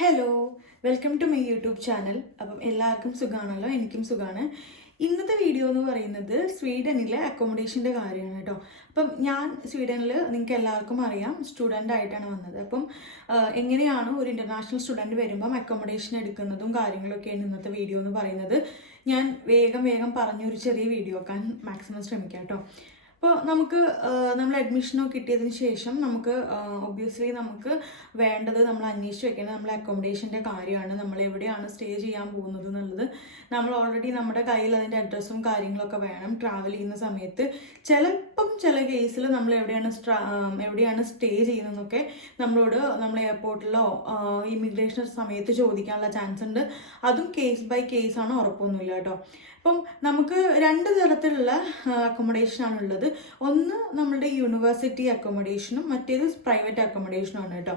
Hello, welcome to my YouTube channel. അപ്പം എല്ലാവർക്കും സുഖമാണല്ലോ, എനിക്കും സുഖമാണ്. ഇന്നത്തെ വീഡിയോ എന്ന് പറയുന്നത് സ്വീഡനിലെ അക്കോമഡേഷൻ്റെ കാര്യമാണ് കേട്ടോ. അപ്പം ഞാൻ സ്വീഡനിൽ നിങ്ങൾക്ക് എല്ലാവർക്കും അറിയാം സ്റ്റുഡൻ്റ് ആയിട്ടാണ് വന്നത്. അപ്പം എങ്ങനെയാണ് ഒരു ഇൻ്റർനാഷണൽ സ്റ്റുഡൻറ്റ് വരുമ്പം അക്കോമഡേഷൻ എടുക്കുന്നതും കാര്യങ്ങളൊക്കെയാണ് ഇന്നത്തെ വീഡിയോ എന്ന് പറയുന്നത്. ഞാൻ വേഗം പറഞ്ഞൊരു ചെറിയ വീഡിയോ ആക്കാൻ മാക്സിമം ശ്രമിക്കാം കേട്ടോ. അപ്പോൾ നമുക്ക് നമ്മൾ അഡ്മിഷനൊക്കെ കിട്ടിയതിന് ശേഷം നമുക്ക് ഒബ്വിയസ്ലി നമുക്ക് വേണ്ടത് നമ്മൾ അന്വേഷിച്ച് വെക്കേണ്ടത് നമ്മളെ അക്കോമഡേഷൻ്റെ കാര്യമാണ്. നമ്മൾ എവിടെയാണ് സ്റ്റേ ചെയ്യാൻ പോകുന്നത് എന്നുള്ളത് നമ്മൾ ഓൾറെഡി നമ്മുടെ കയ്യിൽ അതിൻ്റെ അഡ്രസ്സും കാര്യങ്ങളൊക്കെ വേണം. ട്രാവൽ ചെയ്യുന്ന സമയത്ത് ചില കേസിൽ നമ്മൾ എവിടെയാണ് സ്റ്റേ ചെയ്യുന്നതെന്നൊക്കെ നമ്മൾ എയർപോർട്ടിലോ ഇമിഗ്രേഷൻ സമയത്ത് ചോദിക്കാനുള്ള ചാൻസ് ഉണ്ട്. അതും കേസ് ബൈ കേസാണ്, ഉറപ്പൊന്നുമില്ല കേട്ടോ. അപ്പം നമുക്ക് രണ്ട് തരത്തിലുള്ള അക്കോമഡേഷനാണ് ഉള്ളത്. ഒന്ന് നമ്മളുടെ യൂണിവേഴ്സിറ്റി അക്കോമഡേഷനും മറ്റേത് പ്രൈവറ്റ് അക്കോമഡേഷനുമാണ് കേട്ടോ.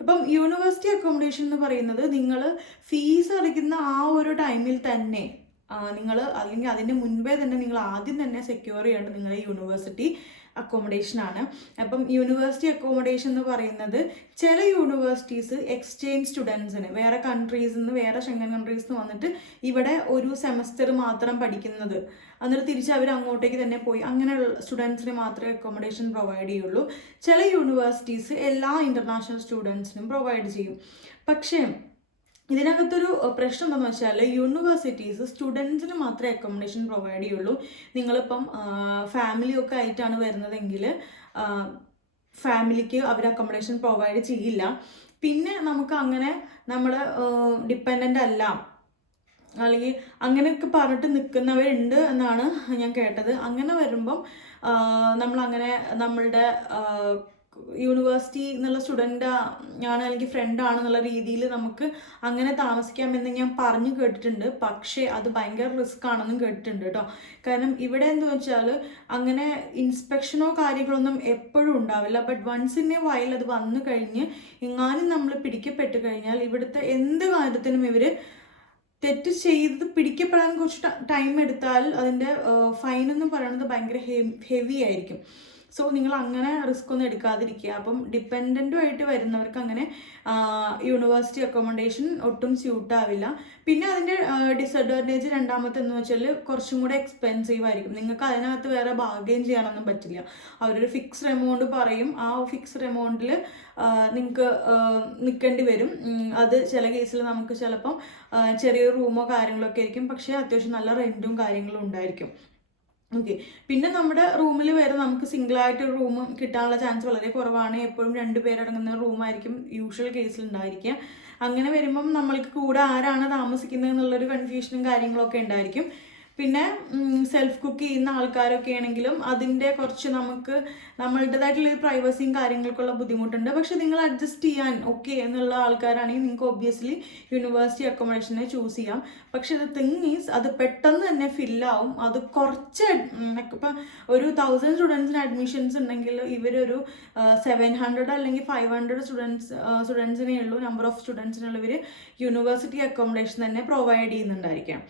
അപ്പം യൂണിവേഴ്സിറ്റി അക്കോമഡേഷൻ എന്ന് പറയുന്നത് നിങ്ങൾ ഫീസ് അടയ്ക്കുന്ന ആ ഒരു ടൈമിൽ തന്നെ നിങ്ങൾ അല്ലെങ്കിൽ അതിന് മുൻപേ തന്നെ നിങ്ങൾ ആദ്യം തന്നെ സെക്യൂർ ചെയ്യേണ്ടത് നിങ്ങളുടെ യൂണിവേഴ്സിറ്റി അക്കോമഡേഷനാണ്. അപ്പം യൂണിവേഴ്സിറ്റി അക്കോമഡേഷൻ എന്ന് പറയുന്നത് ചില യൂണിവേഴ്സിറ്റീസ് എക്സ്ചേഞ്ച് സ്റ്റുഡൻസിന് വേറെ കൺട്രീസിൽ നിന്ന്, വേറെ ഷെങ്കൻ കൺട്രീസിൽ നിന്ന് വന്നിട്ട് ഇവിടെ ഒരു സെമസ്റ്റർ മാത്രം പഠിക്കുന്നത്, എന്നിട്ട് തിരിച്ച് അവർ അങ്ങോട്ടേക്ക് തന്നെ പോയി അങ്ങനെയുള്ള സ്റ്റുഡൻസിന് മാത്രമേ അക്കോമഡേഷൻ പ്രൊവൈഡ് ചെയ്യുള്ളൂ. ചില യൂണിവേഴ്സിറ്റീസ് എല്ലാ ഇൻ്റർനാഷണൽ സ്റ്റുഡൻസിനും പ്രൊവൈഡ് ചെയ്യും. പക്ഷേ ഇതിനകത്തൊരു പ്രശ്നം എന്താണെന്ന് വെച്ചാൽ യൂണിവേഴ്സിറ്റീസ് സ്റ്റുഡൻസിന് മാത്രമേ അക്കോമഡേഷൻ പ്രൊവൈഡ് ചെയ്യുള്ളൂ. നിങ്ങളിപ്പം ഫാമിലിയൊക്കെ ആയിട്ടാണ് വരുന്നതെങ്കിൽ ഫാമിലിക്ക് അവർ അക്കോമഡേഷൻ പ്രൊവൈഡ് ചെയ്യില്ല. പിന്നെ നമുക്ക് അങ്ങനെ നമ്മൾ ഡിപ്പെൻഡൻ്റ് അല്ല അല്ലെങ്കിൽ അങ്ങനെയൊക്കെ പറഞ്ഞിട്ട് നിൽക്കുന്നവരുണ്ട് എന്നാണ് ഞാൻ കേട്ടത്. അങ്ങനെ വരുമ്പം നമ്മളങ്ങനെ നമ്മളുടെ യൂണിവേഴ്സിറ്റി എന്നുള്ള സ്റ്റുഡൻ്റ് ആണ് അല്ലെങ്കിൽ ഫ്രണ്ടാണെന്നുള്ള രീതിയിൽ നമുക്ക് അങ്ങനെ താമസിക്കാമെന്ന് ഞാൻ പറഞ്ഞു കേട്ടിട്ടുണ്ട്. പക്ഷേ അത് ഭയങ്കര റിസ്ക് ആണെന്നും കേട്ടിട്ടുണ്ട് കേട്ടോ. കാരണം ഇവിടെ എന്താ വെച്ചാൽ അങ്ങനെ ഇൻസ്പെക്ഷനോ കാര്യങ്ങളൊന്നും എപ്പോഴും ഉണ്ടാവില്ല. But once in a while അത് വന്നു കഴിഞ്ഞ് എങ്ങാനും നമ്മൾ പിടിക്കപ്പെട്ട് കഴിഞ്ഞാൽ ഇവിടുത്തെ എന്ത് കാര്യത്തിനും ഇവർ തെറ്റ് ചെയ്ത് പിടിക്കപ്പെടാൻ കുറച്ച് ടൈം എടുത്താൽ അതിൻ്റെ ഫൈൻ എന്ന് പറയുന്നത് ഭയങ്കര ഹെവി ആയിരിക്കും. സോ നിങ്ങൾ അങ്ങനെ റിസ്ക് ഒന്നും എടുക്കാതിരിക്കുക. അപ്പം ഡിപ്പെൻഡൻറ്റുമായിട്ട് വരുന്നവർക്ക് അങ്ങനെ യൂണിവേഴ്സിറ്റി അക്കോമഡേഷൻ ഒട്ടും സ്യൂട്ടാവില്ല. പിന്നെ അതിൻ്റെ ഡിസഡ്വാൻറ്റേജ് രണ്ടാമത്തെ എന്ന് വെച്ചാൽ കുറച്ചും കൂടെ എക്സ്പെൻസീവ് ആയിരിക്കും. നിങ്ങൾക്ക് അതിനകത്ത് വേറെ ബാർഗെയിൻ ചെയ്യാനൊന്നും പറ്റില്ല. അവരൊരു ഫിക്സ്ഡ് എമൗണ്ട് പറയും, ആ ഫിക്സ്ഡ് എമൗണ്ടിൽ നിങ്ങൾക്ക് നിൽക്കേണ്ടി വരും. അത് ചില കേസിൽ നമുക്ക് ചിലപ്പം ചെറിയൊരു റൂമോ കാര്യങ്ങളൊക്കെ ആയിരിക്കും, പക്ഷേ അത്യാവശ്യം നല്ല റെൻറ്റും കാര്യങ്ങളും ഉണ്ടായിരിക്കും. ഓക്കെ. പിന്നെ നമ്മുടെ റൂമിൽ വരെ നമുക്ക് സിംഗിളായിട്ട് ഒരു റൂം കിട്ടാനുള്ള ചാൻസ് വളരെ കുറവാണ്. എപ്പോഴും 2 പേരടങ്ങുന്ന റൂമായിരിക്കും യൂഷ്വൽ കേസിൽ ഉണ്ടായിരിക്കുക. അങ്ങനെ വരുമ്പം നമ്മൾക്ക് കൂടെ ആരാണ് താമസിക്കുന്നത് എന്നുള്ളൊരു കൺഫ്യൂഷനും കാര്യങ്ങളൊക്കെ ഉണ്ടായിരിക്കും. പിന്നെ സെൽഫ് കുക്ക് ചെയ്യുന്ന ആൾക്കാരൊക്കെ ആണെങ്കിലും അതിൻ്റെ കുറച്ച് നമുക്ക് നമ്മളുടേതായിട്ടുള്ള പ്രൈവസിയും കാര്യങ്ങൾക്കുള്ള ബുദ്ധിമുട്ടുണ്ട്. പക്ഷെ നിങ്ങൾ അഡ്ജസ്റ്റ് ചെയ്യാൻ ഓക്കെ എന്നുള്ള ആൾക്കാരാണെങ്കിൽ നിങ്ങൾക്ക് ഒബ്വിയസ്ലി യൂണിവേഴ്സിറ്റി അക്കോമഡേഷനെ ചൂസ് ചെയ്യാം. പക്ഷെ ദ തിങ് ഈസ് അത് പെട്ടെന്ന് തന്നെ ഫില്ലാവും. അത് കുറച്ച് ഇപ്പം ഒരു 1000 സ്റ്റുഡൻസിന് അഡ്മിഷൻസ് ഉണ്ടെങ്കിൽ ഇവരൊരു 700 അല്ലെങ്കിൽ 500 സ്റ്റുഡൻസിനേ ഉള്ളൂ, നമ്പർ ഓഫ് സ്റ്റുഡൻസിനുള്ള ഇവർ യൂണിവേഴ്സിറ്റി അക്കോമഡേഷൻ തന്നെ പ്രൊവൈഡ് ചെയ്യുന്നുണ്ടായിരിക്കാം.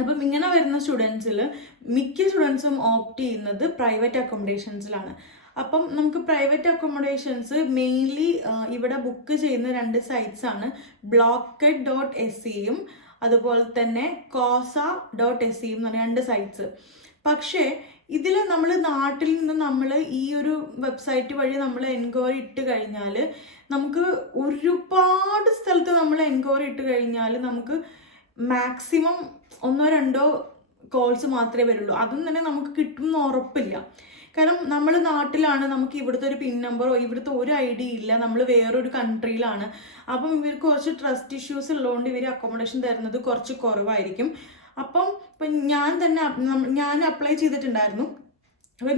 അപ്പം ഇങ്ങനെ വരുന്ന സ്റ്റുഡൻസിൽ മിക്ക സ്റ്റുഡൻസും ഓപ്റ്റ് ചെയ്യുന്നത് പ്രൈവറ്റ് അക്കോമഡേഷൻസിലാണ്. അപ്പം നമുക്ക് പ്രൈവറ്റ് അക്കോമഡേഷൻസ് മെയിൻലി ഇവിടെ ബുക്ക് ചെയ്യുന്ന 2 സൈറ്റ്സാണ്, blocked.se അതുപോലെ തന്നെ cosa.se എന്ന് പറഞ്ഞ 2 സൈറ്റ്സ്. പക്ഷേ ഇതിൽ നമ്മൾ നാട്ടിൽ നിന്ന് നമ്മൾ ഈ ഒരു വെബ്സൈറ്റ് വഴി നമ്മൾ എൻക്വയറി ഇട്ട് കഴിഞ്ഞാൽ നമുക്ക് ഒരുപാട് സ്ഥലത്ത് നമ്മൾ എൻക്വയറി ഇട്ട് കഴിഞ്ഞാൽ നമുക്ക് മാക്സിമം 1-2 കോൾസ് മാത്രമേ വരുള്ളൂ. അതും തന്നെ നമുക്ക് കിട്ടുമെന്ന് ഉറപ്പില്ല. കാരണം നമ്മൾ നാട്ടിലാണ്, നമുക്ക് ഇവിടുത്തെ ഒരു പിൻ നമ്പറോ ഇവിടുത്തെ ഒരു ഐഡിയ ഇല്ല, നമ്മൾ വേറൊരു കൺട്രിയിലാണ്. അപ്പം ഇവർക്ക് കുറച്ച് ട്രസ്റ്റ് ഇഷ്യൂസ് ഉള്ളതുകൊണ്ട് ഇവർ അക്കോമഡേഷൻ തരുന്നത് കുറച്ച് കുറവായിരിക്കും. അപ്പം ഞാൻ അപ്ലൈ ചെയ്തിട്ടുണ്ടായിരുന്നു. അപ്പം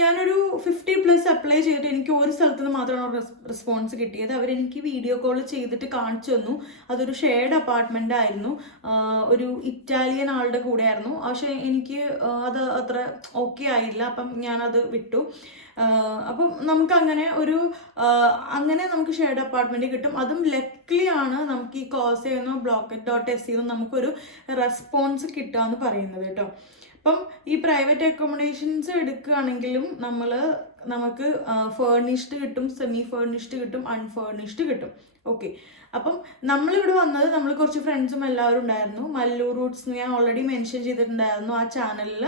ഞാനൊരു 50+ അപ്ലൈ ചെയ്തിട്ട് എനിക്ക് ഒരു സ്ഥലത്ത് നിന്ന് മാത്രമാണ് റെസ്പോൺസ് കിട്ടിയത്. അവരെനിക്ക് വീഡിയോ കോൾ ചെയ്തിട്ട് കാണിച്ചു തന്നു. അതൊരു ഷെയർഡ് അപ്പാർട്ട്മെൻ്റ് ആയിരുന്നു, ഒരു ഇറ്റാലിയൻ ആളുടെ കൂടെ ആയിരുന്നു. പക്ഷേ എനിക്ക് അത് അത്ര ഓക്കെ ആയില്ല. അപ്പം ഞാനത് വിട്ടു. അപ്പം നമുക്കങ്ങനെ അങ്ങനെ നമുക്ക് ഷെയർഡ് അപ്പാർട്ട്മെൻറ്റ് കിട്ടും. അതും ലക്ലി ആണ് നമുക്ക് ഈ കോസയെന്നോ blocked.se നമുക്കൊരു റെസ്പോൺസ് കിട്ടുക എന്ന് പറയുന്നത് കേട്ടോ. അപ്പം ഈ പ്രൈവറ്റ് അക്കോമഡേഷൻസ് എടുക്കുകയാണെങ്കിലും നമുക്ക് ഫേർണിഷ്ഡ് കിട്ടും, സെമി ഫേർണിഷ്ഡ് കിട്ടും, അൺഫേർണിഷ്ഡ് കിട്ടും. ഓക്കെ. അപ്പം നമ്മളിവിടെ വന്നത് നമ്മൾ കുറച്ച് ഫ്രണ്ട്സും എല്ലാവരും ഉണ്ടായിരുന്നു. മല്ലു റൂട്ട്സ് ഞാൻ ഓൾറെഡി മെൻഷൻ ചെയ്തിട്ടുണ്ടായിരുന്നു ആ ചാനലിൽ.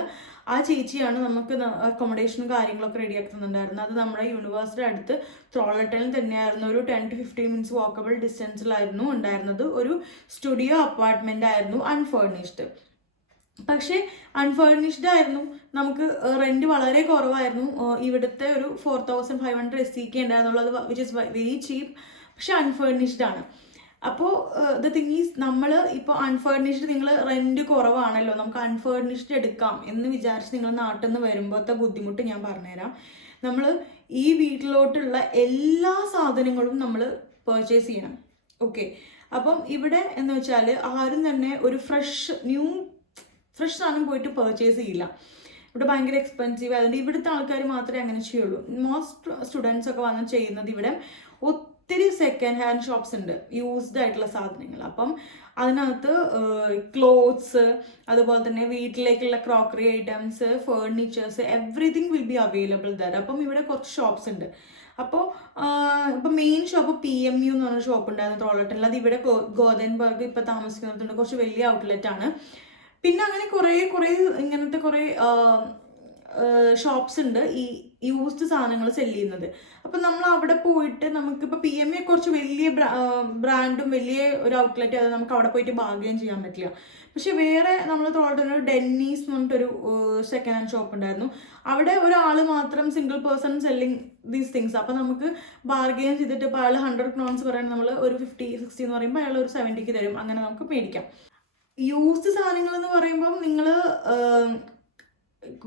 ആ ചേച്ചിയാണ് നമുക്ക് അക്കോമഡേഷനും കാര്യങ്ങളൊക്കെ റെഡിയാക്കി തന്നിട്ടുണ്ടായിരുന്നത്. അത് നമ്മുടെ യൂണിവേഴ്സിറ്റി അടുത്ത് ത്രോളട്ടനിൽ തന്നെയായിരുന്നു. ഒരു 10 to 15 minutes വാക്കബിൾ ഡിസ്റ്റൻസിലായിരുന്നു ഉണ്ടായിരുന്നത്. ഒരു സ്റ്റുഡിയോ അപ്പാർട്ട്മെന്റ് ആയിരുന്നു, അൺഫേർണിഷ്ഡ്. പക്ഷേ അൺഫേർണിഷ്ഡ് ആയിരുന്നു, നമുക്ക് റെന്റ് വളരെ കുറവായിരുന്നു. ഇവിടുത്തെ ഒരു 4500 SEK ഉണ്ടായിരുന്നുള്ളത്, വിച്ച് ഇസ് വെരി ചീപ്പ്. പക്ഷെ അൺഫേർണിഷ്ഡ് ആണ്. അപ്പോൾ ദ തിങ് ഈസ്, നമ്മൾ ഇപ്പോൾ അൺഫേർണിഷ്ഡ്, നിങ്ങൾ റെന്റ് കുറവാണല്ലോ, നമുക്ക് അൺഫേർണിഷ്ഡ് എടുക്കാം എന്ന് വിചാരിച്ച് നിങ്ങൾ നാട്ടിൽ നിന്ന് വരുമ്പോഴത്തെ ബുദ്ധിമുട്ട് ഞാൻ പറഞ്ഞുതരാം. നമ്മൾ ഈ വീട്ടിലോട്ടുള്ള എല്ലാ സാധനങ്ങളും നമ്മൾ പർച്ചേസ് ചെയ്യണം. ഓക്കെ. അപ്പം ഇവിടെ എന്ന് വെച്ചാൽ ആരും തന്നെ ഒരു ഫ്രഷ് സാധനം പോയിട്ട് പർച്ചേസ് ചെയ്യില്ല. ഇവിടെ ഭയങ്കര എക്സ്പെൻസീവ് ആയതുകൊണ്ട് ഇവിടുത്തെ ആൾക്കാർ മാത്രമേ അങ്ങനെ ചെയ്യുള്ളൂ. മോസ്റ്റ് സ്റ്റുഡൻസ് ഒക്കെ വന്ന് ചെയ്യുന്നത് ഇവിടെ ഒത്തിരി സെക്കൻഡ് ഹാൻഡ് ഷോപ്സ് ഉണ്ട്, യൂസ്ഡ് ആയിട്ടുള്ള സാധനങ്ങൾ. അപ്പം അതിനകത്ത് ക്ലോത്ത്സ്, അതുപോലെ തന്നെ വീട്ടിലേക്കുള്ള crockery items, furnitures, everything will be available there. അപ്പം ഇവിടെ കുറച്ച് ഷോപ്സ് ഉണ്ട്. അപ്പോൾ ഇപ്പം മെയിൻ ഷോപ്പ് PMU എന്ന് പറഞ്ഞ ഷോപ്പ് ഉണ്ടായിരുന്നു ത്രോളട്ടനിൽ. അത് ഇവിടെ ഗോതൻബർഗ് ഇപ്പം താമസിക്കുന്നുണ്ട്, കുറച്ച് വലിയ ഔട്ട്ലെറ്റ് ആണ്. പിന്നെ അങ്ങനെ കുറേ ഇങ്ങനത്തെ കുറേ ഷോപ്സ് ഉണ്ട് ഈ യൂസ്ഡ് സാധനങ്ങൾ സെല് ചെയ്യുന്നത്. അപ്പം നമ്മൾ അവിടെ പോയിട്ട് നമുക്കിപ്പോൾ PMA കുറച്ച് വലിയ ബ്രാൻഡും വലിയ ഒരു ഔട്ട്ലെറ്റ്, അത് നമുക്ക് അവിടെ പോയിട്ട് ബാർഗെയിൻ ചെയ്യാൻ പറ്റില്ല. പക്ഷെ വേറെ നമ്മൾ തോന്നുന്ന ഡെന്നീസ് എന്ന് പറഞ്ഞിട്ടൊരു സെക്കൻഡ് ഹാൻഡ് ഷോപ്പ് ഉണ്ടായിരുന്നു. അവിടെ ഒരാൾ മാത്രം single person selling these things. അപ്പം നമുക്ക് ബാർഗെയിൻ ചെയ്തിട്ട് ഇപ്പോൾ അയാൾ 100 crowns പറയുന്നത് നമ്മൾ ഒരു 50-60 എന്ന് പറയുമ്പോൾ അയാൾ ഒരു 70 തരും. അങ്ങനെ നമുക്ക് മേടിക്കാം. യൂസ്ഡ് സാധനങ്ങൾ എന്ന് പറയുമ്പം നിങ്ങൾ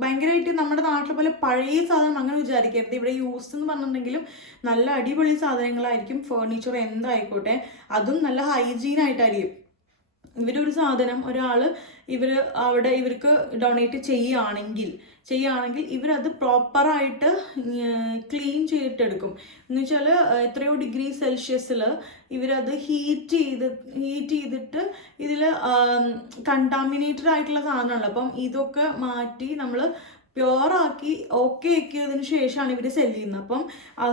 ഭയങ്കരമായിട്ട് നമ്മുടെ നാട്ടിലെ പോലെ പഴയ സാധനം അങ്ങനെ വിചാരിക്കരുത്. ഇവിടെ യൂസ്ഡ് എന്ന് പറഞ്ഞിട്ടുണ്ടെങ്കിലും നല്ല അടിപൊളി സാധനങ്ങളായിരിക്കും. ഫേർണിച്ചർ എന്തായിക്കോട്ടെ, അതും നല്ല ഹൈജീനായിട്ടായിരിക്കും. ഇവരൊരു സാധനം ഒരാൾ ഇവർക്ക് ഡൊണേറ്റ് ചെയ്യുകയാണെങ്കിൽ ഇവരത് പ്രോപ്പറായിട്ട് ക്ലീൻ ചെയ്തിട്ടെടുക്കും. എന്ന് വെച്ചാൽ എത്രയോ ഡിഗ്രി സെൽഷ്യസിൽ ഇവരത് ഹീറ്റ് ചെയ്തിട്ട് ഇതിൽ കണ്ടാമിനേറ്റഡ് ആയിട്ടുള്ള സാധനമുണ്ട്. അപ്പം ഇതൊക്കെ മാറ്റി നമ്മൾ പ്യുവറാക്കി ഓക്കെ ആക്കിയതിന് ശേഷമാണ് ഇവർ സെല് ചെയ്യുന്നത്. അപ്പം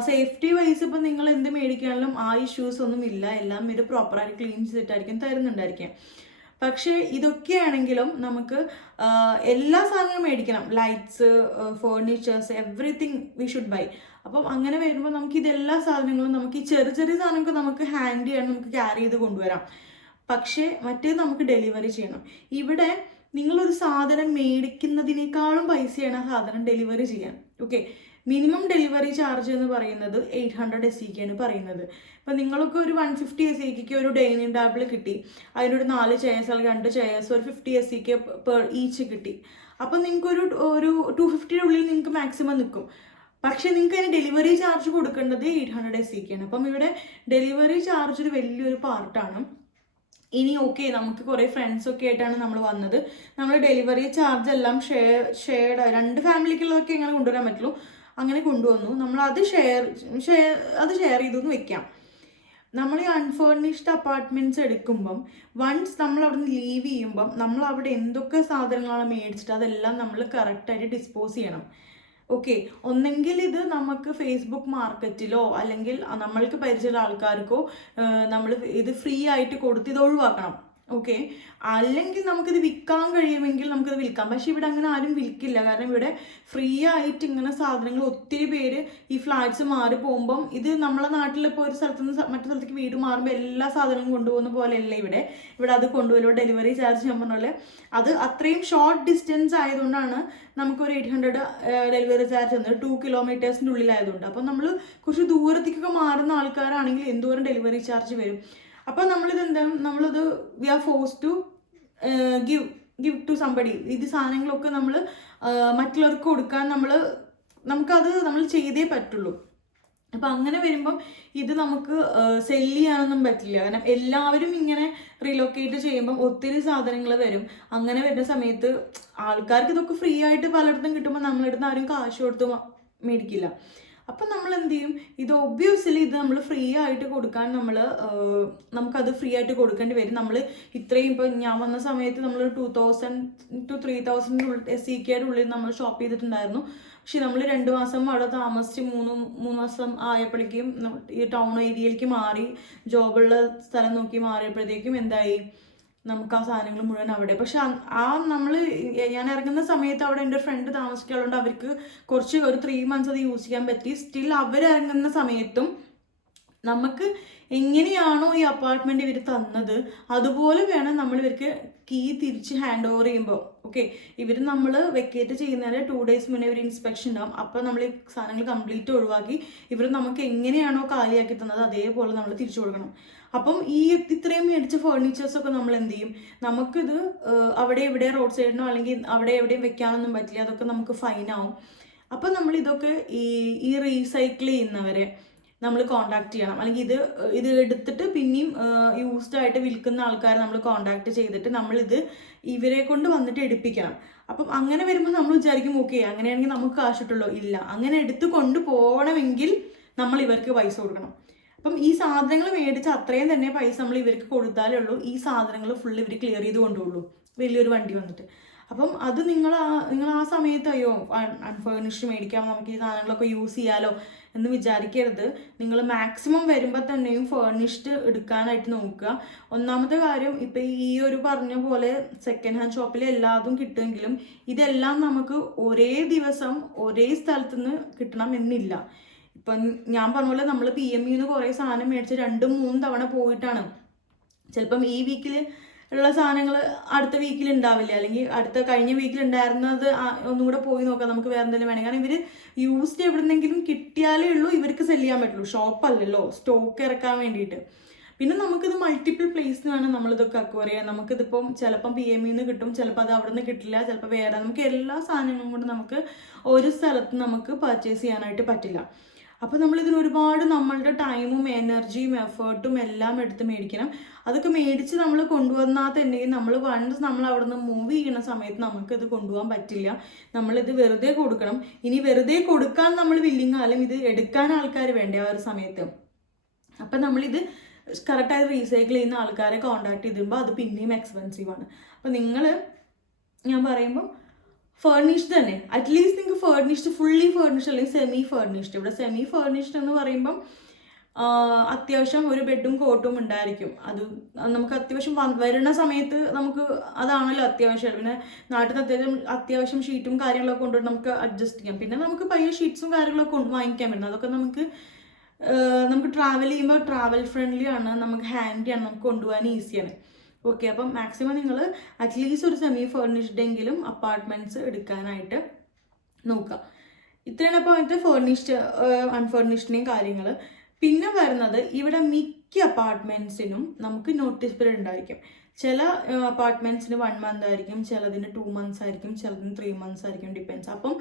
സേഫ്റ്റി വൈസ് ഇപ്പം നിങ്ങൾ എന്ത് മേടിക്കാനും ആ ഇഷ്യൂസ് ഒന്നും ഇല്ല. എല്ലാം ഇവർ പ്രോപ്പറായിട്ട് ക്ലീൻ ചെയ്തിട്ടായിരിക്കും തരുന്നുണ്ടായിരിക്കും. പക്ഷേ ഇതൊക്കെയാണെങ്കിലും നമുക്ക് എല്ലാ സാധനങ്ങളും മേടിക്കണം. Lights, furnitures, everything we should buy. അപ്പം അങ്ങനെ വരുമ്പോൾ നമുക്ക് ഇതെല്ലാ സാധനങ്ങളും നമുക്ക് ഈ ചെറിയ സാധനങ്ങൾക്ക് നമുക്ക് ഹാൻഡ് ചെയ്യാൻ, നമുക്ക് ക്യാരി ചെയ്ത് കൊണ്ടുവരാം. പക്ഷേ മറ്റേത് നമുക്ക് ഡെലിവറി ചെയ്യണം. ഇവിടെ നിങ്ങളൊരു സാധനം മേടിക്കുന്നതിനേക്കാളും പൈസയാണ് ആ സാധനം ഡെലിവറി ചെയ്യാൻ. ഓക്കെ. മിനിമം ഡെലിവറി ചാർജ് എന്ന് പറയുന്നത് 800 SEK ആണ് പറയുന്നത്. ഇപ്പം നിങ്ങൾക്ക് ഒരു 150 SEK ഒരു ഡൈനിങ് ടേബിൾ കിട്ടി, അതിനൊരു 4 ചെയർസ് അല്ലെങ്കിൽ 2 ചെയർസ് ഒരു 50 SEK പെർ ഈച്ച് കിട്ടി. അപ്പം നിങ്ങൾക്കൊരു 250 ഉള്ളിൽ നിങ്ങൾക്ക് മാക്സിമം നിൽക്കും. പക്ഷേ നിങ്ങൾക്ക് അതിന് ഡെലിവറി ചാർജ് കൊടുക്കേണ്ടത് 800 SEK ആണ്. അപ്പം ഇവിടെ ഡെലിവറി ചാർജ് ഒരു വലിയൊരു പാർട്ടാണ്. ഇനി ഓക്കെ, നമുക്ക് കുറേ ഫ്രണ്ട്സൊക്കെ ആയിട്ടാണ് നമ്മൾ വന്നത്. നമ്മൾ ഡെലിവറി ചാർജ് എല്ലാം ഷെയർഡ് 2 ഫാമിലിക്കുള്ളതൊക്കെ എങ്ങനെ കൊണ്ടുവരാൻ പറ്റുള്ളൂ അങ്ങനെ കൊണ്ടുവന്നു. നമ്മൾ അത് ഷെയർ ചെയ്തു എന്ന് വെക്കാം. നമ്മൾ ഈ അൺഫേർണിഷ്ഡ് അപ്പാർട്ട്മെൻറ്റ്സ് എടുക്കുമ്പം വൺസ് നമ്മൾ അവിടെ നിന്ന് ലീവ് ചെയ്യുമ്പം നമ്മൾ അവിടെ എന്തൊക്കെ സാധനങ്ങളാണ് മേടിച്ചിട്ട് അതെല്ലാം നമ്മൾ കറക്റ്റായിട്ട് ഡിസ്പോസ് ചെയ്യണം. ഓക്കെ. ഒന്നെങ്കിൽ ഇത് നമുക്ക് ഫേസ്ബുക്ക് മാർക്കറ്റിലോ അല്ലെങ്കിൽ നമ്മൾക്ക് പരിചയമുള്ള ആൾക്കാർക്കോ നമ്മൾ ഇത് ഫ്രീ ആയിട്ട് കൊടുത്ത് ഇത് ഒഴിവാക്കണം. ഓക്കെ. അല്ലെങ്കിൽ നമുക്കിത് വിൽക്കാൻ കഴിയുമെങ്കിൽ നമുക്കിത് വിൽക്കാം. പക്ഷെ ഇവിടെ അങ്ങനെ ആരും വിൽക്കില്ല. കാരണം ഇവിടെ ഫ്രീ ആയിട്ട് ഇങ്ങനെ സാധനങ്ങൾ ഒത്തിരി പേര് ഈ ഫ്ലാറ്റ്സ് മാറി പോകുമ്പം, ഇത് നമ്മളെ നാട്ടിലിപ്പോൾ ഒരു സ്ഥലത്ത് നിന്ന് മറ്റു സ്ഥലത്തേക്ക് വീട് മാറുമ്പോൾ എല്ലാ സാധനങ്ങളും കൊണ്ടുപോകുന്ന പോലെയല്ല ഇവിടെ അത് കൊണ്ടുപോലും ഡെലിവറി ചാർജ് ഞാൻ പറഞ്ഞ പോലെ അത് അത്രയും ഷോർട്ട് ഡിസ്റ്റൻസ് ആയതുകൊണ്ടാണ് നമുക്കൊരു 800 ഡെലിവറി ചാർജ് തന്നത്. 2 kilometers ഉള്ളിലായതുകൊണ്ട്. അപ്പം നമ്മൾ കുറച്ച് ദൂരത്തേക്കൊക്കെ മാറുന്ന ആൾക്കാരാണെങ്കിൽ എന്തോരം ഡെലിവറി ചാർജ് വരും. അപ്പോൾ നമ്മളത് we are force to give to somebody. ഇത് സാധനങ്ങളൊക്കെ നമ്മൾ മറ്റുള്ളവർക്ക് കൊടുക്കാൻ നമ്മൾ ചെയ്തേ പറ്റുള്ളൂ. അപ്പം അങ്ങനെ വരുമ്പം ഇത് നമുക്ക് സെല്ല് ചെയ്യാനൊന്നും പറ്റില്ല. കാരണം എല്ലാവരും ഇങ്ങനെ റീലൊക്കേറ്റ് ചെയ്യുമ്പം ഒത്തിരി സാധനങ്ങൾ വരും. അങ്ങനെ വരുന്ന സമയത്ത് ആൾക്കാർക്ക് ഇതൊക്കെ ഫ്രീ ആയിട്ട് പലയിടത്തും കിട്ടുമ്പോൾ നമ്മളെടുത്ത് ആരും കാശ് കൊടുത്ത് മേടിക്കില്ല. അപ്പം നമ്മൾ എന്ത് ചെയ്യും, ഇത് ഒബ്വിയസ്ലി ഇത് നമ്മൾ ഫ്രീ ആയിട്ട് കൊടുക്കാൻ നമുക്കത് ഫ്രീ ആയിട്ട് കൊടുക്കേണ്ടി വരും. നമ്മൾ ഇത്രയും ഇപ്പോൾ ഞാൻ വന്ന സമയത്ത് നമ്മൾ 2000 to 3000 SEK ഉള്ളിൽ നമ്മൾ ഷോപ്പ് ചെയ്തിട്ടുണ്ടായിരുന്നു. പക്ഷെ നമ്മൾ 2 മാസം അവിടെ താമസിച്ച് മൂന്ന് മാസം ആയപ്പോഴേക്കും ഈ ടൗൺ ഏരിയയിലേക്ക് മാറി, ജോബുള്ള സ്ഥലം നോക്കി മാറിയപ്പോഴത്തേക്കും എന്തായി, നമുക്ക് ആ സാധനങ്ങൾ മുഴുവൻ അവിടെ. പക്ഷെ ഞാൻ ഇറങ്ങുന്ന സമയത്ത് അവിടെ എൻ്റെ ഫ്രണ്ട് താമസിക്കാറുണ്ട്, അവർക്ക് കുറച്ച് ഒരു 3 months അത് യൂസ് ചെയ്യാൻ പറ്റി. സ്റ്റിൽ അവരിറങ്ങുന്ന സമയത്തും നമുക്ക് എങ്ങനെയാണോ ഈ അപ്പാർട്ട്മെന്റ് ഇവർ തന്നത് അതുപോലെ വേണം നമ്മൾ ഇവർക്ക് കീ തിരിച്ച് ഹാൻഡ് ഓവർ ചെയ്യുമ്പോൾ. ഓക്കെ, ഇവർ നമ്മൾ വെക്കേറ്റ് ചെയ്യുന്നതിന് 2 days മുന്നേ ഒരു ഇൻസ്പെക്ഷൻ ഉണ്ടാവും. അപ്പോൾ നമ്മൾ ഈ സാധനങ്ങൾ കംപ്ലീറ്റ് ഒഴിവാക്കി ഇവർ നമുക്ക് എങ്ങനെയാണോ കാലിയാക്കി തന്നത് അതേപോലെ നമ്മൾ തിരിച്ചു കൊടുക്കണം. അപ്പം ഈ ഇത്രയും മേടിച്ച ഫേർണിച്ചേഴ്സൊക്കെ നമ്മൾ എന്ത് ചെയ്യും, നമുക്കിത് അവിടെ എവിടെ റോഡ് സൈഡിനോ അല്ലെങ്കിൽ അവിടെ എവിടെയും വെക്കാനൊന്നും പറ്റില്ല, അതൊക്കെ നമുക്ക് ഫൈനാവും. അപ്പം നമ്മൾ ഇതൊക്കെ ഈ റീസൈക്കിൾ ചെയ്യുന്നവരെ നമ്മൾ കോണ്ടാക്ട് ചെയ്യണം. അല്ലെങ്കിൽ ഇത് എടുത്തിട്ട് പിന്നെയും യൂസ്ഡ് ആയിട്ട് വിൽക്കുന്ന ആൾക്കാരെ നമ്മൾ കോണ്ടാക്ട് ചെയ്തിട്ട് നമ്മളിത് ഇവരെ കൊണ്ട് വന്നിട്ട് എടുപ്പിക്കണം. അപ്പം അങ്ങനെ വരുമ്പോൾ നമ്മൾ വിചാരിക്കും ഓക്കെ അങ്ങനെയാണെങ്കിൽ നമുക്ക് കാശ് കിട്ടുള്ളൂ. ഇല്ല, അങ്ങനെ എടുത്ത് കൊണ്ടുപോകണമെങ്കിൽ നമ്മൾ ഇവർക്ക് പൈസ കൊടുക്കണം. അപ്പം ഈ സാധനങ്ങൾ മേടിച്ച് അത്രയും തന്നെ പൈസ നമ്മൾ ഇവർക്ക് കൊടുത്താലേ ഉള്ളൂ ഈ സാധനങ്ങൾ ഫുള്ള് ഇവർ ക്ലിയർ ചെയ്ത് കൊണ്ടുപോകുള്ളൂ, വലിയൊരു വണ്ടി വന്നിട്ട്. അപ്പം അത് നിങ്ങൾ ആ സമയത്ത് അയ്യോ അൺഫേർണിഷ്ഡ് മേടിക്കാം, നമുക്ക് ഈ സാധനങ്ങളൊക്കെ യൂസ് ചെയ്യാലോ എന്ന് വിചാരിക്കരുത്. നിങ്ങൾ മാക്സിമം വരുമ്പോൾ തന്നെയും ഫേർണിഷ്ഡ് എടുക്കാനായിട്ട് നോക്കുക. ഒന്നാമത്തെ കാര്യം, ഇപ്പം ഈ ഒരു പറഞ്ഞ പോലെ സെക്കൻഡ് ഹാൻഡ് ഷോപ്പിൽ എല്ലാതും കിട്ടുമെങ്കിലും ഇതെല്ലാം നമുക്ക് ഒരേ ദിവസം ഒരേ സ്ഥലത്ത് നിന്ന് കിട്ടണം എന്നില്ല. ഇപ്പം ഞാൻ പറഞ്ഞ പോലെ നമ്മൾ PMU കുറേ സാധനം മേടിച്ച് 2-3 തവണ പോയിട്ടാണ്. ചിലപ്പം ഈ വീക്കിൽ ഉള്ള സാധനങ്ങൾ അടുത്ത വീക്കിൽ ഉണ്ടാവില്ല, അല്ലെങ്കിൽ കഴിഞ്ഞ വീക്കിൽ ഉണ്ടായിരുന്നത് ഒന്നും കൂടെ പോയി നോക്കാം നമുക്ക് വേറെ എന്തെങ്കിലും വേണമെങ്കിൽ. കാരണം ഇവർ യൂസ്ഡ് എവിടെന്നെങ്കിലും കിട്ടിയാലേ ഉള്ളൂ ഇവർക്ക് സെല് ചെയ്യാൻ പറ്റുള്ളൂ, ഷോപ്പല്ലല്ലോ സ്റ്റോക്ക് ഇറക്കാൻ വേണ്ടിയിട്ട്. പിന്നെ നമുക്കിത് മൾട്ടിപ്പിൾ പ്ലേസിൽ വേണം നമ്മളിതൊക്കെ അക്വയർ ചെയ്യാൻ. നമുക്കിതിപ്പം ചിലപ്പം PMU കിട്ടും, ചിലപ്പോൾ അത് അവിടെ നിന്ന് കിട്ടില്ല, ചിലപ്പോൾ വേറെ. നമുക്ക് എല്ലാ സാധനങ്ങളും കൊണ്ട് നമുക്ക് ഒരു സ്ഥലത്ത് നമുക്ക് പർച്ചേസ് ചെയ്യാനായിട്ട് പറ്റില്ല. അപ്പോൾ നമ്മളിതിന് ഒരുപാട് നമ്മളുടെ ടൈമും എനർജിയും എഫേർട്ടും എല്ലാം എടുത്ത് മേടിക്കണം. അതൊക്കെ മേടിച്ച് നമ്മൾ കൊണ്ടുവന്നാൽ തന്നെ നമ്മൾ അവിടെ നിന്ന് മൂവ് ചെയ്യുന്ന സമയത്ത് നമുക്കിത് കൊണ്ടുപോകാൻ പറ്റില്ല. നമ്മളിത് വെറുതെ കൊടുക്കണം. ഇനി വെറുതെ കൊടുക്കാൻ നമ്മൾ വില്ലിങ് ആയാലും ഇത് എടുക്കാൻ ആൾക്കാർ വേണ്ടേ ആ ഒരു സമയത്ത്. അപ്പം നമ്മളിത് കറക്റ്റായി റീസൈക്കിൾ ചെയ്യുന്ന ആൾക്കാരെ കോണ്ടാക്ട് ചെയ്തിരുമ്പോൾ അത് പിന്നെയും എക്സ്പെൻസീവാണ്. അപ്പം ഞാൻ പറയുമ്പോൾ ഫേർണിഷ്ഡ് തന്നെ, അറ്റ്ലീസ്റ്റ് നിങ്ങൾക്ക് ഫേർണിഷ്ഡ്, ഫുള്ളി ഫേർണിഷ്ഡ് അല്ലെങ്കിൽ സെമി ഫേർണിഷ്ഡ്. ഇവിടെ സെമി ഫേർണിഷ്ഡ് എന്ന് പറയുമ്പം അത്യാവശ്യം ഒരു ബെഡും കോട്ടും ഉണ്ടായിരിക്കും. അത് നമുക്ക് അത്യാവശ്യം വരുന്ന സമയത്ത് നമുക്ക് അതാണല്ലോ അത്യാവശ്യം. പിന്നെ നാട്ടിൽ അത്യാവശ്യം ഷീറ്റും കാര്യങ്ങളൊക്കെ കൊണ്ടുപോയി നമുക്ക് അഡ്ജസ്റ്റ് ചെയ്യാം. പിന്നെ നമുക്ക് പയ്യെ ഷീറ്റ്സും കാര്യങ്ങളൊക്കെ വാങ്ങിക്കാൻ പറ്റുന്നത് അതൊക്കെ നമുക്ക് ട്രാവൽ ചെയ്യുമ്പോൾ ട്രാവൽ ഫ്രണ്ട്ലി ആണ്, നമുക്ക് ഹാൻഡിയാണ്, നമുക്ക് കൊണ്ടുപോകാൻ ഈസിയാണ്. ഓക്കെ, അപ്പം മാക്സിമം നിങ്ങൾ അറ്റ്ലീസ്റ്റ് ഒരു സെമി ഫേർണിഷ്ഡ് എങ്കിലും അപ്പാർട്ട്മെൻറ്റ്സ് എടുക്കാനായിട്ട് നോക്കുക. ഇത്രയാണ് അപ്പോൾ അതിൻ്റെ ഫേർണിഷ്ഡ് അൺഫേർണിഷ്ഡിൻ്റെയും കാര്യങ്ങൾ. പിന്നെ വരുന്നത്, ഇവിടെ മിക്ക അപ്പാർട്ട്മെൻറ്റ്സിനും നമുക്ക് നോട്ടീസ് പീരീഡ് ഉണ്ടായിരിക്കും. ചില അപ്പാർട്ട്മെൻറ്റ്സിന് 1 month ആയിരിക്കും, ചിലതിന് 2 months ആയിരിക്കും, ചിലതിന് 3 months ആയിരിക്കും, ഡിപ്പെൻസ്. അപ്പം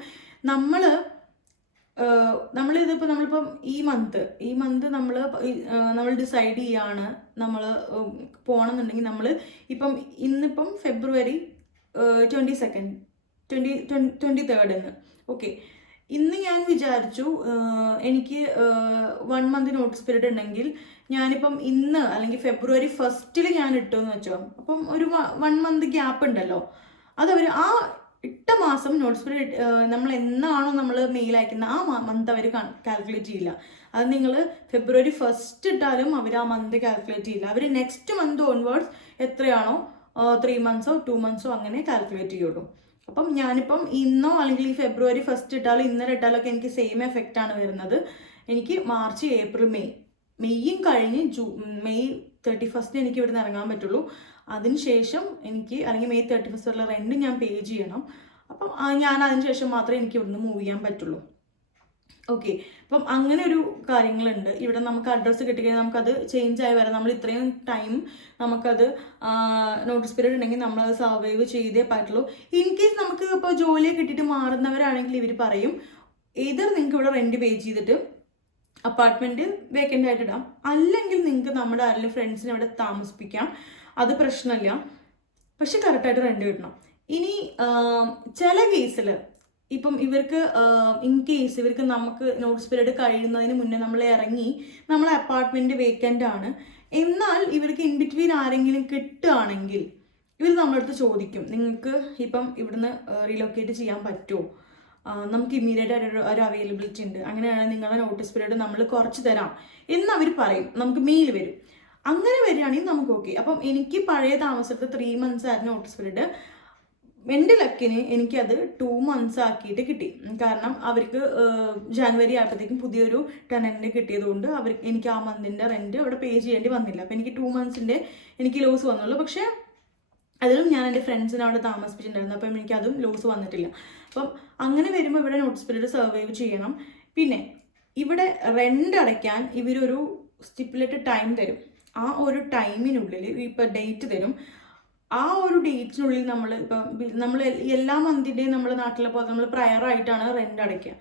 നമ്മളിപ്പം ഈ മന്ത് നമ്മൾ ഡിസൈഡ് ചെയ്യാണ് നമ്മൾ പോകണമെന്നുണ്ടെങ്കിൽ നമ്മൾ ഇന്നിപ്പം February 22nd 23rd ഓക്കെ, ഇന്ന് ഞാൻ വിചാരിച്ചു എനിക്ക് 1 month നോട്ടീസ് പീരീഡ് ഉണ്ടെങ്കിൽ ഞാനിപ്പം ഇന്ന് അല്ലെങ്കിൽ February 1st ഞാൻ ഇട്ടുമെന്ന് വെച്ചോ. അപ്പം ഒരു 1 month ഗ്യാപ്പ് ഉണ്ടല്ലോ, അതവർ ആ ഇട്ട മാസം നോട്ടീസ് പീരീഡ് നമ്മൾ എന്നാണോ നമ്മൾ മെയിൽ അയക്കുന്നത് ആ മന്ത് അവർ കാൽക്കുലേറ്റ് ചെയ്യില്ല. അത് നിങ്ങൾ February 1st ഇട്ടാലും അവർ ആ മന്ത് കാൽക്കുലേറ്റ് ചെയ്യില്ല. അവർ നെക്സ്റ്റ് മന്ത് ഓൺവേർഡ്സ് എത്രയാണോ 3 months 2 months അങ്ങനെ കാൽക്കുലേറ്റ് ചെയ്യുള്ളൂ. അപ്പം ഞാനിപ്പം ഇന്നോ അല്ലെങ്കിൽ ഈ February 1st ഇട്ടാലും ഇന്നലെ ഇട്ടാലൊക്കെ എനിക്ക് സെയിം എഫക്റ്റ് ആണ് വരുന്നത്. എനിക്ക് മാർച്ച് ഏപ്രിൽ മെയ്യും കഴിഞ്ഞ് May 31st എനിക്ക് ഇവിടെ നിന്ന് ഇറങ്ങാൻ പറ്റുള്ളൂ. അതിനുശേഷം എനിക്ക് അല്ലെങ്കിൽ May 31st ഉള്ള റെന്റ് ഞാൻ പേ ചെയ്യണം. അപ്പം ഞാൻ അതിനുശേഷം മാത്രമേ എനിക്ക് ഇവിടുന്ന് മൂവ് ചെയ്യാൻ പറ്റുള്ളൂ. ഓക്കെ, അപ്പം അങ്ങനെ ഒരു കാര്യങ്ങളുണ്ട്. ഇവിടെ നമുക്ക് അഡ്രസ്സ് കിട്ടിക്കഴിഞ്ഞാൽ നമുക്കത് ചേഞ്ച് ആയി വരാം. നമ്മൾ ഇത്രയും ടൈം നമുക്കത് നോട്ടീസ് പീരീഡ് ഉണ്ടെങ്കിൽ നമ്മളത് സർവൈവ് ചെയ്തേ പറ്റുള്ളൂ. ഇൻ കേസ് നമുക്ക് ഇപ്പോൾ ജോലിയെ കിട്ടിയിട്ട് മാറുന്നവരാണെങ്കിൽ ഇവർ പറയും ഏതർ നിങ്ങൾക്ക് ഇവിടെ റെന്റ് പേ ചെയ്തിട്ട് അപ്പാർട്ട്മെൻറ്റ് വേക്കൻ്റ് ആയിട്ട് ഇടാം, അല്ലെങ്കിൽ നിങ്ങൾക്ക് നമ്മുടെ ആരെങ്കിലും ഫ്രണ്ട്സിനെ ഇവിടെ താമസിപ്പിക്കാം, അത് പ്രശ്നമില്ല. പക്ഷെ കറക്റ്റായിട്ട് റെന്റ് കിട്ടണം. ഇനി ചില കേസിൽ ഇപ്പം ഇവർക്ക് ഇൻ കേസ് ഇവർക്ക് നമുക്ക് നോട്ടീസ് പീരീഡ് കഴിയുന്നതിന് മുന്നേ നമ്മൾ ഇറങ്ങി നമ്മളെ അപ്പാർട്ട്മെൻറ്റ് വേക്കൻ്റ് ആണ്, എന്നാൽ ഇവർക്ക് ഇൻ ബിറ്റ്വീൻ ആരെങ്കിലും കിട്ടുകയാണെങ്കിൽ ഇവർ നമ്മളടുത്ത് ചോദിക്കും നിങ്ങൾക്ക് ഇപ്പം ഇവിടുന്ന് റീലൊക്കേറ്റ് ചെയ്യാൻ പറ്റുമോ, നമുക്ക് ഇമ്മീഡിയറ്റ് ആയിട്ട് ഒരു അവൈലബിലിറ്റി ഉണ്ട്, അങ്ങനെയാണെങ്കിൽ നിങ്ങളുടെ നോട്ടീസ് പീരീഡ് നമ്മൾ കുറച്ച് തരാം എന്ന് അവർ പറയും, നമുക്ക് മെയിൽ വരും. അങ്ങനെ വരികയാണെങ്കിൽ നമുക്ക് ഓക്കെ. അപ്പം എനിക്ക് പഴയ താമസത്തെ 3 months ആയിരുന്നു നോട്ടീസ് പീരീഡ്. എൻ്റെ ലക്കിന് എനിക്കത് 2 months ആക്കിയിട്ട് കിട്ടി. കാരണം അവർക്ക് ജാനുവരി ആയപ്പോഴത്തേക്കും പുതിയൊരു ടെനൻറ്റ് കിട്ടിയതുകൊണ്ട് എനിക്ക് ആ മന്തിൻ്റെ റെൻറ്റ് അവിടെ പേ ചെയ്യേണ്ടി വന്നില്ല. അപ്പോൾ എനിക്ക് 2 months എനിക്ക് ലോസ് വന്നുള്ളൂ. പക്ഷേ അതിലും ഞാൻ എൻ്റെ ഫ്രണ്ട്സിനെ അവിടെ താമസിപ്പിച്ചിട്ടുണ്ടായിരുന്നു, അപ്പം എനിക്കതും ലോസ് വന്നിട്ടില്ല. അപ്പം അങ്ങനെ വരുമ്പോൾ ഇവിടെ നോട്ടീസ് പീരീഡ് സർവൈവ് ചെയ്യണം. പിന്നെ ഇവിടെ റെൻ്റ് അടയ്ക്കാൻ ഇവരൊരു സ്റ്റിപ്പുലേറ്റഡ് ടൈം തരും. ആ ഒരു ടൈമിനുള്ളിൽ ഇപ്പോൾ ഡേറ്റ് തരും. ആ ഒരു ഡേറ്റിനുള്ളിൽ നമ്മൾ എല്ലാ മന്തിൻ്റെയും നമ്മുടെ നാട്ടിലെ പോലെ നമ്മൾ പ്രയറായിട്ടാണ് റെൻ്റ് അടയ്ക്കുക.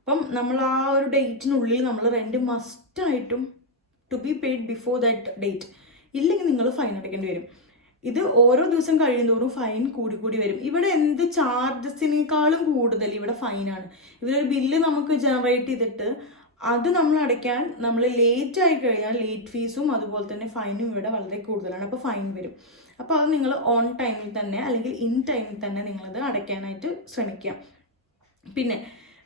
അപ്പം നമ്മൾ ആ ഒരു ഡേറ്റിനുള്ളിൽ നമ്മൾ റെൻ്റ് മസ്റ്റായിട്ടും to be paid before that date, ഇല്ലെങ്കിൽ നിങ്ങൾ ഫൈൻ അടയ്ക്കേണ്ടി വരും. ഇത് ഓരോ ദിവസം കഴിയുന്തോറും ഫൈൻ കൂടി വരും. ഇവിടെ എന്ത് ചാർജസിനേക്കാളും കൂടുതൽ ഇവിടെ ഫൈനാണ്. ഇവരൊരു ബില്ല് നമുക്ക് ജനറേറ്റ് ചെയ്തിട്ട് അത് നമ്മൾ അടയ്ക്കാൻ നമ്മൾ ലേറ്റ് ആയി കഴിഞ്ഞാൽ ലേറ്റ് ഫീസും അതുപോലെ തന്നെ ഫൈനും ഇവിടെ വളരെ കൂടുതലാണ്. അപ്പോൾ ഫൈൻ വരും. അപ്പോൾ അത് നിങ്ങൾ ഓൺ ടൈമിൽ തന്നെ അല്ലെങ്കിൽ ഇൻ ടൈമിൽ തന്നെ നിങ്ങളത് അടയ്ക്കാനായിട്ട് ശ്രമിക്കാം. പിന്നെ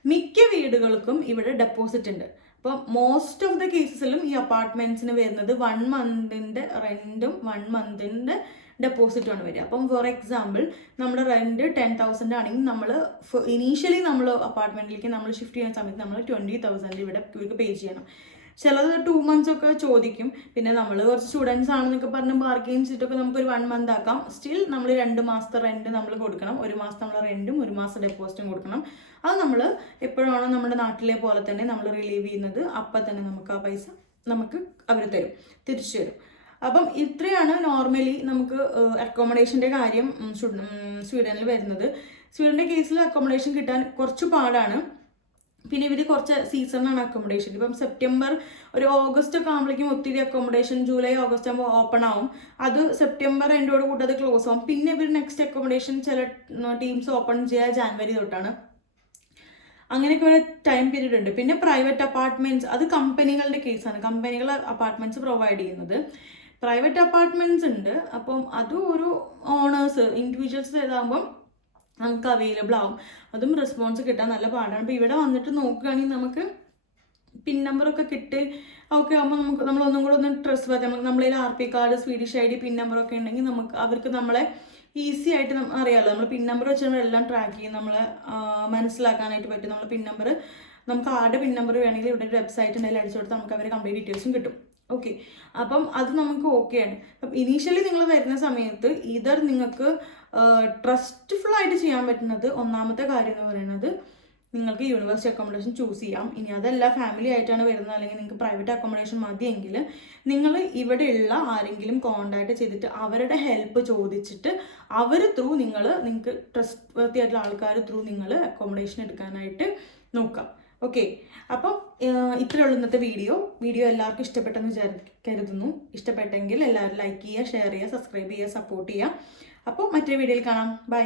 മിക്ക വീടുകൾക്കും ഇവിടെ ഡെപ്പോസിറ്റ് ഉണ്ട്. അപ്പോൾ മോസ്റ്റ് ഓഫ് ദ കേസസിലും ഈ അപ്പാർട്ട്മെൻറ്റ്സിന് വരുന്നത് 1 monthന്റെ റെൻറ്റും 1 monthന്റെ ഡെപ്പോസിറ്റുമാണ് വരിക. അപ്പം ഫോർ എക്സാമ്പിൾ നമ്മുടെ റെൻറ്റ് 10,000 ആണെങ്കിൽ നമ്മൾ ഇനീഷ്യലി നമ്മൾ അപ്പാർട്ട്മെൻറ്റിലേക്ക് നമ്മൾ ഷിഫ്റ്റ് ചെയ്യുന്ന സമയത്ത് നമ്മൾ 20,000 ഇവിടെ ഇവർക്ക് പേ ചെയ്യണം. ചിലത് 2 months ഒക്കെ ചോദിക്കും. പിന്നെ നമ്മൾ കുറച്ച് സ്റ്റുഡൻസ് ആണെന്നൊക്കെ പറഞ്ഞ് ബാർഗെയിൻ ചെയ്തിട്ടൊക്കെ നമുക്കൊരു 1 month ആക്കാം. സ്റ്റിൽ നമ്മൾ 2 മാസത്തെ റെൻറ്റ് നമ്മൾ കൊടുക്കണം. 1 മാസം നമ്മൾ റെൻറ്റും 1 മാസം ഡെപ്പോസിറ്റും കൊടുക്കണം. അത് നമ്മൾ എപ്പോഴാണോ നമ്മുടെ നാട്ടിലെ പോലെ തന്നെ നമ്മൾ റിലീവ് ചെയ്യുന്നത് അപ്പം തന്നെ നമുക്ക് ആ പൈസ നമുക്ക് അവർ തരും, തിരിച്ചു തരും. അപ്പം ഇത്രയാണ് നോർമലി നമുക്ക് അക്കോമഡേഷൻ്റെ കാര്യം സ്വീഡനിൽ വരുന്നത്. സ്വീഡൻ്റെ കേസിൽ അക്കോമഡേഷൻ കിട്ടാൻ കുറച്ച് പാടാണ്. പിന്നെ ഇവർ കുറച്ച് സീസണാണ് അക്കോമഡേഷൻ. ഇപ്പം സെപ്റ്റംബർ ഒരു ഓഗസ്റ്റ് ഒക്കെ ആകുമ്പോഴേക്കും ഒത്തിരി അക്കോമഡേഷൻ, ജൂലൈ ഓഗസ്റ്റ് ആകുമ്പോൾ ഓപ്പൺ ആവും. അത് സെപ്റ്റംബർ എൻഡോട് കൂടി അത് ക്ലോസ് ആവും. പിന്നെ ഇവർ നെക്സ്റ്റ് അക്കോമഡേഷൻ ചില ടീംസ് ഓപ്പൺ ചെയ്യുക ജാനുവരി തൊട്ടാണ്. അങ്ങനെയൊക്കെ ഒരു ടൈം പീരീഡ് ഉണ്ട്. പിന്നെ പ്രൈവറ്റ് അപ്പാർട്ട്മെൻറ്റ്സ്, അത് കമ്പനികളുടെ കേസാണ്. കമ്പനികൾ അപ്പാർട്ട്മെൻറ്റ്സ് പ്രൊവൈഡ് ചെയ്യുന്നത്. പ്രൈവറ്റ് അപ്പാർട്ട്മെൻറ്റ്സ് ഉണ്ട്. അപ്പം അതും ഒരു ഓണേഴ്സ് ഇൻഡിവിജ്വൽസ് ഇതാകുമ്പം നമുക്ക് അവൈലബിൾ ആവും. അതും റെസ്പോൺസ് കിട്ടാൻ നല്ല പാടാണ്. അപ്പോൾ ഇവിടെ വന്നിട്ട് നോക്കുകയാണെങ്കിൽ നമുക്ക് പിൻ നമ്പറൊക്കെ കിട്ടി ഓക്കെ ആകുമ്പോൾ നമ്മളൊന്നും കൂടെ ഒന്ന് ട്രസ്റ്റ് പറയാം. നമ്മളതിൽ RP കാർഡ്, സ്വീഡിഷ് ID, പിൻ നമ്പറൊക്കെ ഉണ്ടെങ്കിൽ അവർക്ക് നമ്മളെ ഈസി ആയിട്ട് അറിയാമല്ലോ. നമ്മൾ പിൻ നമ്പർ വെച്ച് നമ്മളെല്ലാം ട്രാക്ക് ചെയ്യും, നമ്മളെ മനസ്സിലാക്കാനായിട്ട് പറ്റും. നമ്മൾ പിൻ നമ്പർ നമുക്ക് ആരുടെ പിൻ നമ്പർ വേണമെങ്കിൽ ഇവിടെ ഒരു വെബ്സൈറ്റ് ഉണ്ടെങ്കിൽ അടിച്ചു കൊടുത്താൽ നമുക്ക് അവരുടെ കംപ്ലീറ്റ് ഡീറ്റെയിൽസും കിട്ടും. ഓക്കെ, അപ്പം അത് നമുക്ക് ഓക്കെയാണ്. അപ്പം ഇനീഷ്യലി നിങ്ങൾ വരുന്ന സമയത്ത് ഇതർ നിങ്ങൾക്ക് ട്രസ്റ്റ്ഫുൾ ആയിട്ട് ചെയ്യാൻ പറ്റുന്നത് ഒന്നാമത്തെ കാര്യം എന്ന് പറയുന്നത് നിങ്ങൾക്ക് യൂണിവേഴ്സിറ്റി അക്കോമഡേഷൻ ചൂസ് ചെയ്യാം. ഇനി അതല്ല ഫാമിലി ആയിട്ടാണ് വരുന്നത് അല്ലെങ്കിൽ നിങ്ങൾക്ക് പ്രൈവറ്റ് അക്കോമഡേഷൻ മതിയെങ്കിൽ നിങ്ങൾ ഇവിടെയുള്ള ആരെങ്കിലും കോൺടാക്ട് ചെയ്തിട്ട് അവരുടെ ഹെൽപ്പ് ചോദിച്ചിട്ട് അവർ ത്രൂ നിങ്ങൾക്ക് ട്രസ്റ്റ് വർത്തി ആയിട്ടുള്ള ആൾക്കാർ ത്രൂ നിങ്ങൾ അക്കോമഡേഷൻ എടുക്കാനായിട്ട് നോക്കാം. ഓക്കെ, അപ്പം ഇത്രയുള്ള ഇന്നത്തെ വീഡിയോ എല്ലാവർക്കും ഇഷ്ടപ്പെട്ടെന്ന് കരുതുന്നു. ഇഷ്ടപ്പെട്ടെങ്കിൽ എല്ലാവരും ലൈക്ക് ചെയ്യുക, ഷെയർ ചെയ്യുക, സബ്സ്ക്രൈബ് ചെയ്യുക, സപ്പോർട്ട് ചെയ്യുക. അപ്പോൾ മറ്റൊരു വീഡിയോയിൽ കാണാം. ബൈ.